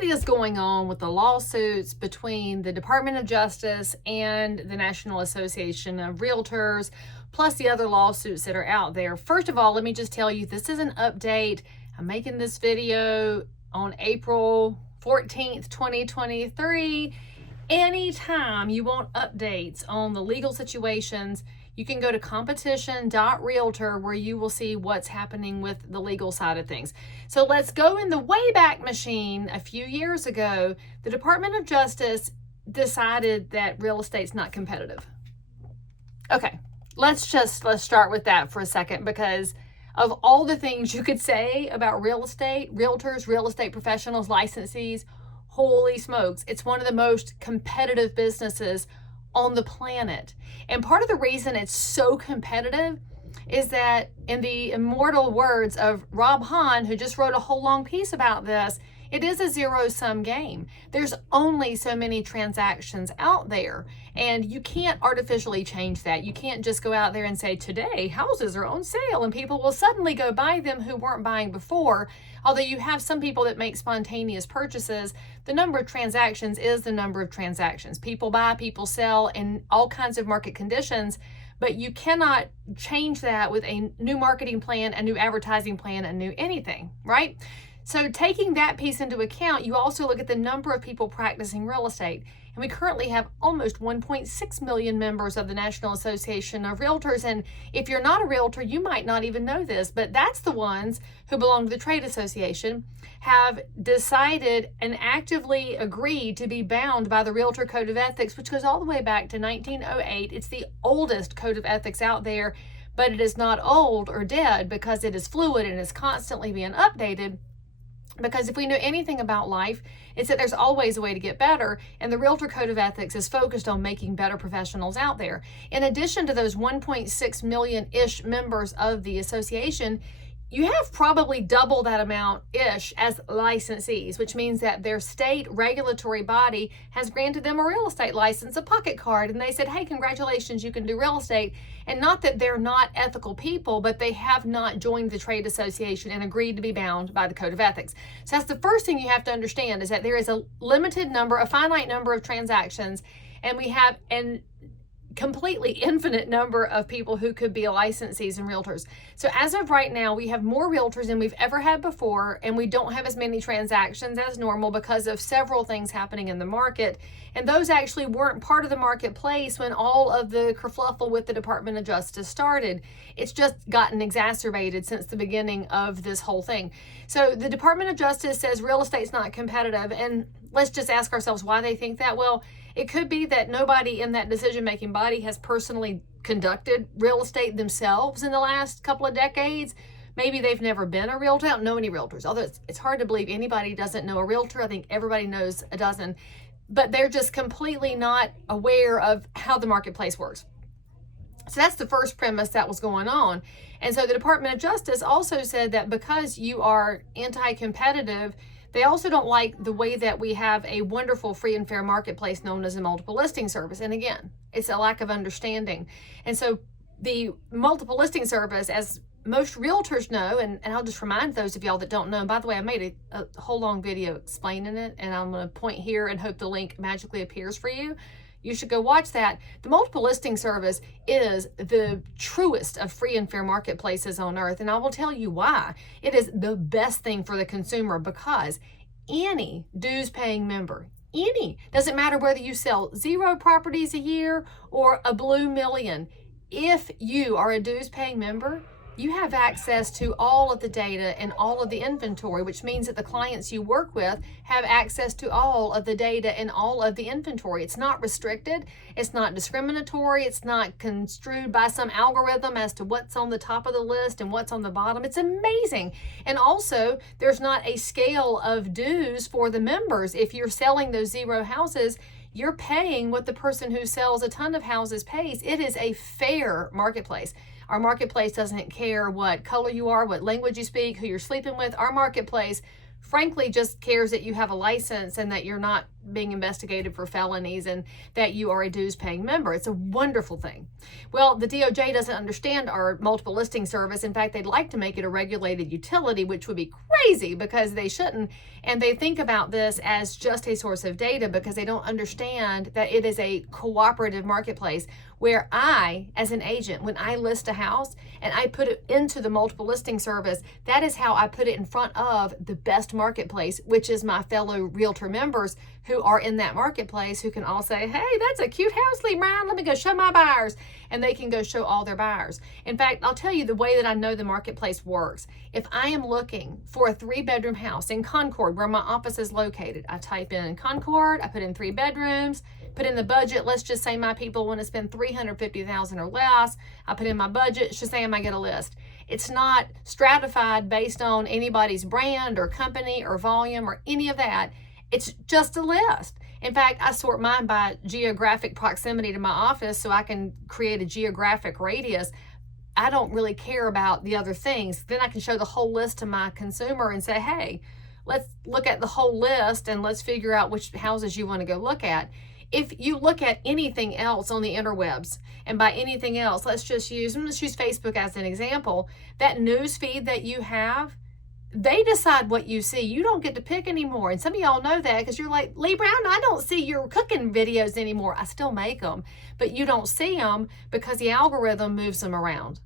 what is going on with the lawsuits between the Department of Justice and the National Association of REALTORS, plus the other lawsuits that are out there. First of all, let me just tell you, this is an update. I'm making this video on April 14th, 2023. Anytime you want updates on the legal situations, you can go to competition.realtor where you will see what's happening with the legal side of things. So let's go in the Wayback Machine. A few years ago, the Department of Justice decided that real estate's not competitive. Okay, let's start with that for a second, because of all the things you could say about real estate, realtors, real estate professionals, licensees, holy smokes, it's one of the most competitive businesses on the planet. And part of the reason it's so competitive is that, in the immortal words of Rob Hahn, who just wrote a whole long piece about this, it is a zero-sum game. There's only so many transactions out there, and you can't artificially change that. You can't just go out there and say, today houses are on sale, and people will suddenly go buy them who weren't buying before. Although you have some people that make spontaneous purchases, the number of transactions is the number of transactions. People buy, people sell in all kinds of market conditions, but you cannot change that with a new marketing plan, a new advertising plan, a new anything, right? So taking that piece into account, you also look at the number of people practicing real estate. And we currently have almost 1.6 million members of the National Association of REALTORS. And if you're not a realtor, you might not even know this, but that's the ones who belong to the trade association, have decided and actively agreed to be bound by the Realtor Code of Ethics, which goes all the way back to 1908. It's the oldest code of ethics out there, but it is not old or dead because it is fluid and is constantly being updated. Because if we know anything about life, it's that there's always a way to get better, and the Realtor Code of Ethics is focused on making better professionals out there. In addition to those 1.6 million-ish members of the association, you have probably double that amount-ish as licensees, which means that their state regulatory body has granted them a real estate license, a pocket card, and they said, hey, congratulations, you can do real estate. And not that they're not ethical people, but they have not joined the trade association and agreed to be bound by the Code of Ethics. So that's the first thing you have to understand, is that there is a limited number, a finite number of transactions, and we have an completely infinite number of people who could be licensees and realtors. So as of right now, we have more realtors than we've ever had before, and we don't have as many transactions as normal because of several things happening in the market. And those actually weren't part of the marketplace when all of the kerfluffle with the Department of Justice started. It's just gotten exacerbated since the beginning of this whole thing. So the Department of Justice says real estate's not competitive, and let's just ask ourselves why they think that. Well, it could be that nobody in that decision-making body has personally conducted real estate themselves in the last couple of decades. Maybe they've never been a realtor. I don't know any realtors, although it's hard to believe anybody doesn't know a realtor. I think everybody knows a dozen, but they're just completely not aware of how the marketplace works. So that's the first premise that was going on. And so the Department of Justice also said that because you are anti-competitive, they also don't like the way that we have a wonderful free and fair marketplace known as a multiple listing service. And again, it's a lack of understanding. And so the multiple listing service, as most realtors know, and I'll just remind those of y'all that don't know, and by the way, I made a whole long video explaining it, and I'm going to point here and hope the link magically appears for you. You should go watch that. The multiple listing service is the truest of free and fair marketplaces on earth. And I will tell you why. It is the best thing for the consumer, because any dues paying member, doesn't matter whether you sell 0 properties a year or a blue million, if you are a dues paying member, you have access to all of the data and all of the inventory, which means that the clients you work with have access to all of the data and all of the inventory. It's not restricted. It's not discriminatory. It's not construed by some algorithm as to what's on the top of the list and what's on the bottom. It's amazing. And also, there's not a scale of dues for the members. If you're selling those 0 houses, you're paying what the person who sells a ton of houses pays. It is a fair marketplace. Our marketplace doesn't care what color you are, what language you speak, who you're sleeping with. Our marketplace frankly just cares that you have a license and that you're not being investigated for felonies and that you are a dues paying member. It's a wonderful thing. Well, the DOJ doesn't understand our multiple listing service. In fact, they'd like to make it a regulated utility, which would be crazy because they shouldn't. And they think about this as just a source of data because they don't understand that it is a cooperative marketplace where I, as an agent, when I list a house and I put it into the multiple listing service, that is how I put it in front of the best marketplace, which is my fellow realtor members who are in that marketplace who can all say, hey, that's a cute house, Leigh Brown. Let me go show my buyers. And they can go show all their buyers. In fact, I'll tell you the way that I know the marketplace works. If I am looking for a 3-bedroom house in Concord, where my office is located, I type in Concord, I put in 3 bedrooms, put in the budget. Let's just say my people want to spend $350,000 or less. I put in my budget. Shazam, I get a list. It's not stratified based on anybody's brand or company or volume or any of that. It's just a list. In fact, I sort mine by geographic proximity to my office so I can create a geographic radius. I don't really care about the other things. Then I can show the whole list to my consumer and say, hey, let's look at the whole list and let's figure out which houses you want to go look at. If you look at anything else on the interwebs, and by anything else, let's use Facebook as an example, that news feed that you have, they decide what you see. You don't get to pick anymore. And some of y'all know that because you're like, Leigh Brown, I don't see your cooking videos anymore. I still make them, but you don't see them because the algorithm moves them around.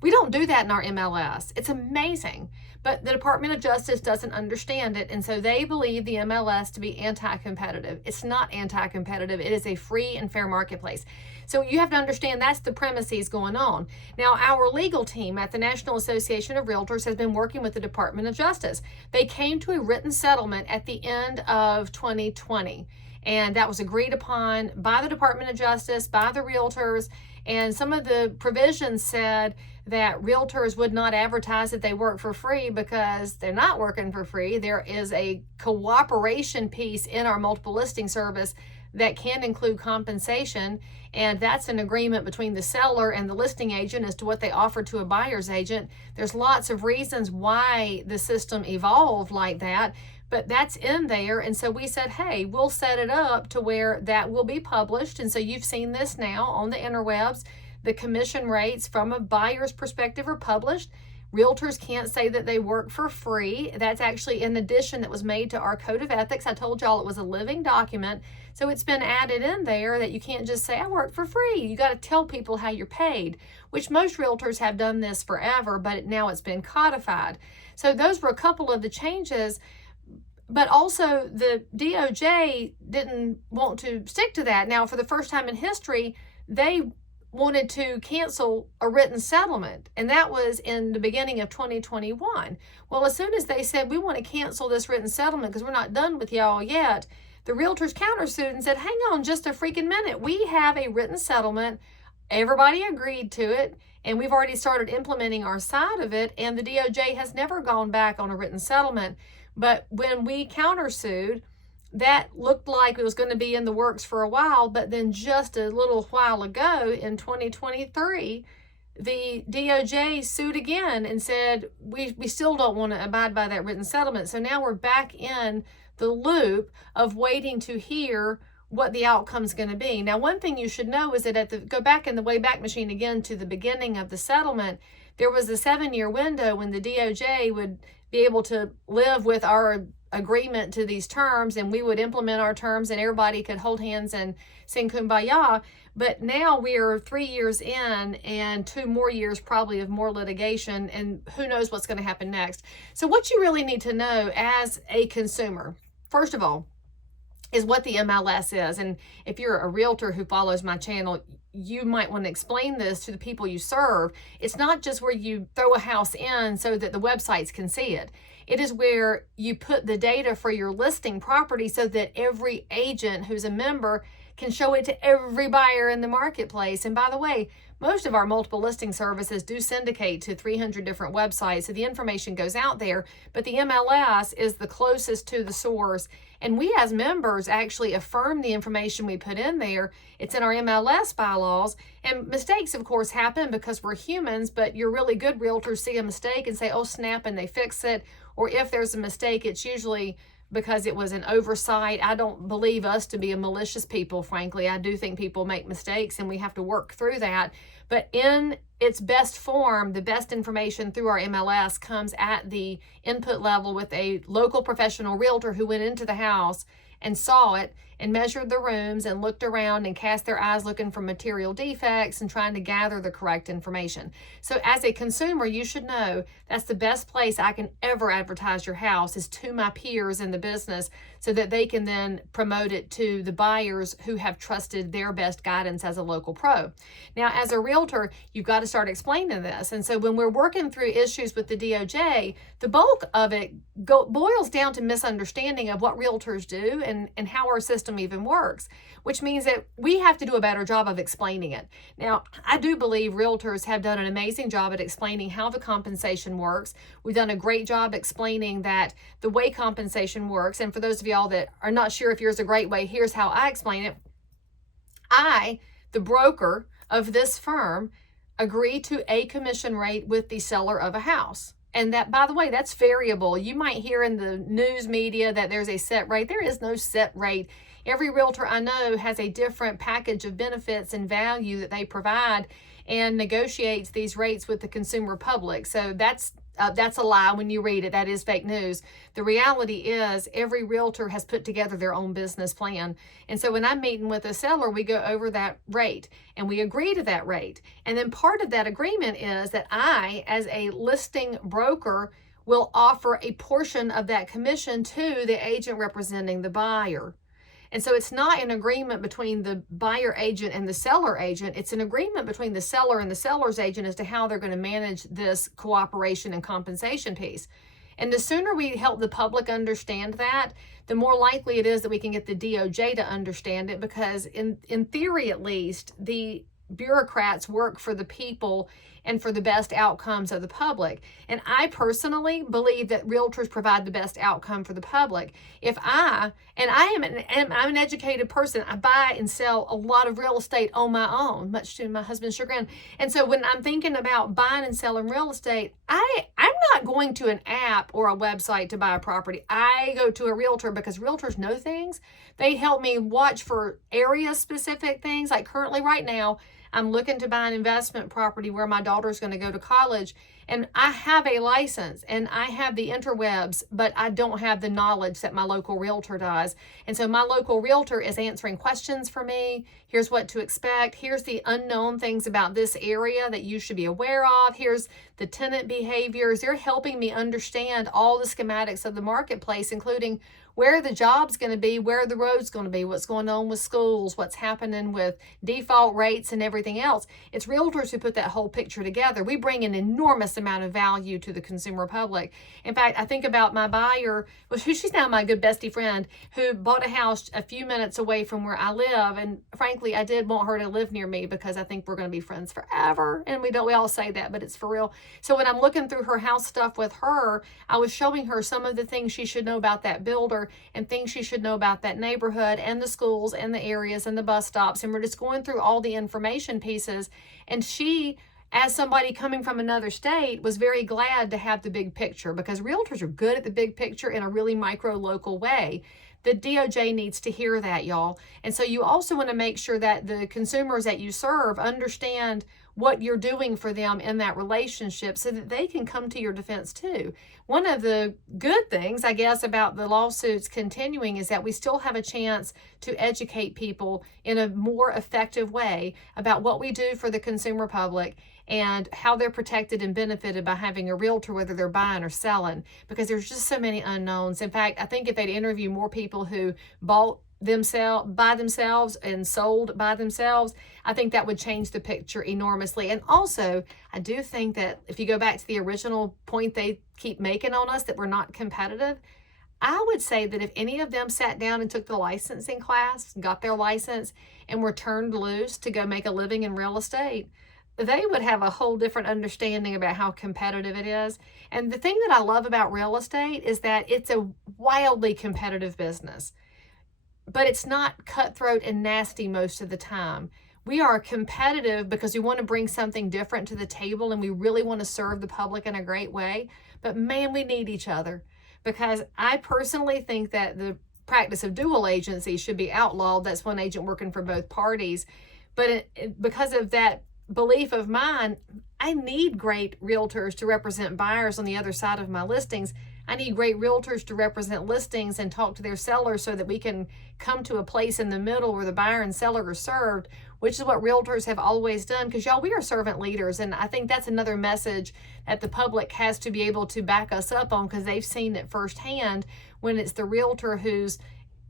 We don't do that in our MLS. It's amazing. But the Department of Justice doesn't understand it, and so they believe the MLS to be anti-competitive. It's not anti-competitive. It is a free and fair marketplace. So you have to understand that's the premises going on. Now, our legal team at the National Association of REALTORS has been working with the Department of Justice. They came to a written settlement at the end of 2020, and that was agreed upon by the Department of Justice, by the realtors, and some of the provisions said that realtors would not advertise that they work for free because they're not working for free. There is a cooperation piece in our multiple listing service that can include compensation, and that's an agreement between the seller and the listing agent as to what they offer to a buyer's agent. There's lots of reasons why the system evolved like that, but that's in there. And so we said, hey, we'll set it up to where that will be published. And so you've seen this now on the interwebs. The commission rates from a buyer's perspective are published. Realtors can't say that they work for free. That's actually an addition that was made to our code of ethics. I told y'all it was a living document. So it's been added in there that you can't just say, I work for free. You got to tell people how you're paid, which most realtors have done this forever, but now it's been codified. So those were a couple of the changes. But also the DOJ didn't want to stick to that. Now, for the first time in history, they wanted to cancel a written settlement, and that was in the beginning of 2021. Well, as soon as they said, we want to cancel this written settlement because we're not done with y'all yet, the realtors countersued and said, hang on just a freaking minute. We have a written settlement. Everybody agreed to it, and we've already started implementing our side of it, and the DOJ has never gone back on a written settlement. But when we countersued, that looked like it was going to be in the works for a while, but then just a little while ago in 2023, the DOJ sued again and said, we still don't want to abide by that written settlement. So now we're back in the loop of waiting to hear what the outcome's going to be. Now, one thing you should know is that go back in the Wayback Machine again to the beginning of the settlement, there was a 7-year window when the DOJ would be able to live with our agreement to these terms, and we would implement our terms, and everybody could hold hands and sing Kumbaya. But now we are 3 years in, and 2 more years probably of more litigation, and who knows what's going to happen next. So what you really need to know as a consumer, first of all, is what the MLS is. And if you're a realtor who follows my channel, you might want to explain this to the people you serve. It's not just where you throw a house in so that the websites can see it. It is where you put the data for your listing property so that every agent who's a member can show it to every buyer in the marketplace. And by the way, most of our multiple listing services do syndicate to 300 different websites, so the information goes out there, but the MLS is the closest to the source. And we as members actually affirm the information we put in there. It's in our MLS bylaws. And mistakes, of course, happen because we're humans, but your really good realtors see a mistake and say, oh, snap, and they fix it. or if there's a mistake, it's usually because it was an oversight. I don't believe us to be a malicious people, frankly. I do think people make mistakes and we have to work through that. But in its best form, the best information through our MLS comes at the input level with a local professional realtor who went into the house and saw it and measured the rooms and looked around and cast their eyes looking for material defects and trying to gather the correct information. So as a consumer, you should know that's the best place I can ever advertise your house is to my peers in the business so that they can then promote it to the buyers who have trusted their best guidance as a local pro. Now, as a realtor, you've got to start explaining this. And so when we're working through issues with the DOJ, the bulk of it boils down to misunderstanding of what realtors do and how our system even works, which means that we have to do a better job of explaining it. Now, I do believe realtors have done an amazing job at explaining how the compensation works. We've done a great job explaining that the way compensation works, and for those of y'all that are not sure if yours is a great way, here's how I explain it. I, the broker of this firm, agree to a commission rate with the seller of a house. And that, by the way, that's variable. You might hear in the news media that there's a set rate. There is no set rate. Every realtor I know has a different package of benefits and value that they provide and negotiates these rates with the consumer public. So that's a lie when you read it. That is fake news. The reality is every realtor has put together their own business plan. And so when I'm meeting with a seller, we go over that rate and we agree to that rate. And then part of that agreement is that I, as a listing broker, will offer a portion of that commission to the agent representing the buyer. And so it's not an agreement between the buyer agent and the seller agent. It's an agreement between the seller and the seller's agent as to how they're going to manage this cooperation and compensation piece. And the sooner we help the public understand that, the more likely it is that we can get the DOJ to understand it, because in theory, at least, the bureaucrats work for the people and for the best outcomes of the public. And I personally believe that realtors provide the best outcome for the public. I'm an educated person. I buy and sell a lot of real estate on my own, much to my husband's chagrin. And so when I'm thinking about buying and selling real estate, I'm not going to an app or a website to buy a property. I go to a realtor because realtors know things. They help me watch for area specific things. Like currently right now, I'm looking to buy an investment property where my daughter's going to go to college. And I have a license and I have the interwebs, but I don't have the knowledge that my local realtor does. And so my local realtor is answering questions for me. Here's what to expect. Here's the unknown things about this area that you should be aware of. Here's the tenant behaviors. They're helping me understand all the schematics of the marketplace, including where the job's going to be, where the road's going to be, what's going on with schools, what's happening with default rates and everything else. It's realtors who put that whole picture together. We bring an enormous amount of value to the consumer public. In fact, I think about my buyer, she's now my good bestie friend, who bought a house a few minutes away from where I live. And frankly, I did want her to live near me because I think we're going to be friends forever. And we all say that, but it's for real. So when I'm looking through her house stuff with her, I was showing her some of the things she should know about that builder and things she should know about that neighborhood and the schools and the areas and the bus stops. And we're just going through all the information pieces. And she, as somebody coming from another state, was very glad to have the big picture, because realtors are good at the big picture in a really micro local way. The DOJ needs to hear that, y'all. And so you also want to make sure that the consumers that you serve understand what you're doing for them in that relationship so that they can come to your defense too. One of the good things, I guess, about the lawsuits continuing is that we still have a chance to educate people in a more effective way about what we do for the consumer public and how they're protected and benefited by having a realtor, whether they're buying or selling, because there's just so many unknowns. In fact, I think if they'd interview more people who bought by themselves and sold by themselves, I think that would change the picture enormously. And also, I do think that if you go back to the original point they keep making on us, that we're not competitive, I would say that if any of them sat down and took the licensing class, got their license, and were turned loose to go make a living in real estate, they would have a whole different understanding about how competitive it is. And the thing that I love about real estate is that it's a wildly competitive business, but it's not cutthroat and nasty most of the time. We are competitive because we want to bring something different to the table and we really want to serve the public in a great way. But man, we need each other, because I personally think that the practice of dual agency should be outlawed. That's one agent working for both parties. But because of that belief of mine, I need great realtors to represent buyers on the other side of my listings. I need great realtors to represent listings and talk to their sellers so that we can come to a place in the middle where the buyer and seller are served, which is what realtors have always done. Because y'all, we are servant leaders. And I think that's another message that the public has to be able to back us up on, because they've seen it firsthand when it's the realtor who's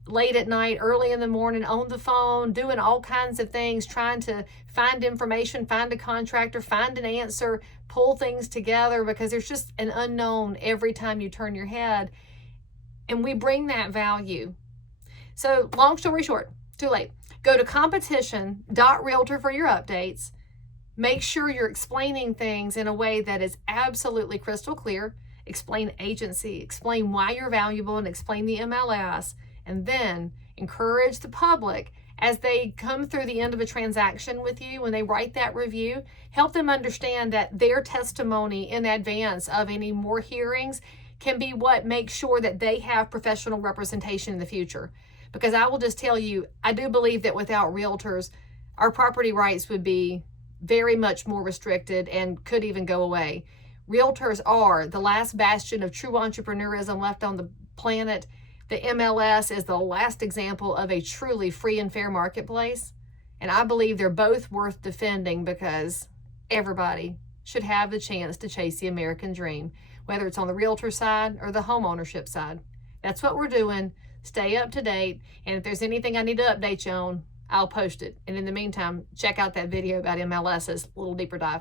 late at night, early in the morning, on the phone, doing all kinds of things, trying to find information, find a contractor, find an answer, pull things together, because there's just an unknown every time you turn your head. And we bring that value. So long story short, too late. Go to competition.realtor for your updates. Make sure you're explaining things in a way that is absolutely crystal clear. Explain agency, explain why you're valuable, and explain the MLS. And then encourage the public as they come through the end of a transaction with you, when they write that review, help them understand that their testimony in advance of any more hearings can be what makes sure that they have professional representation in the future. Because I will just tell you, I do believe that without realtors, our property rights would be very much more restricted and could even go away. Realtors are the last bastion of true entrepreneurism left on the planet. The MLS is the last example of a truly free and fair marketplace. And I believe they're both worth defending, because everybody should have the chance to chase the American dream, whether it's on the realtor side or the home ownership side. That's what we're doing. Stay up to date. And if there's anything I need to update you on, I'll post it. And in the meantime, check out that video about MLS's, a little deeper dive.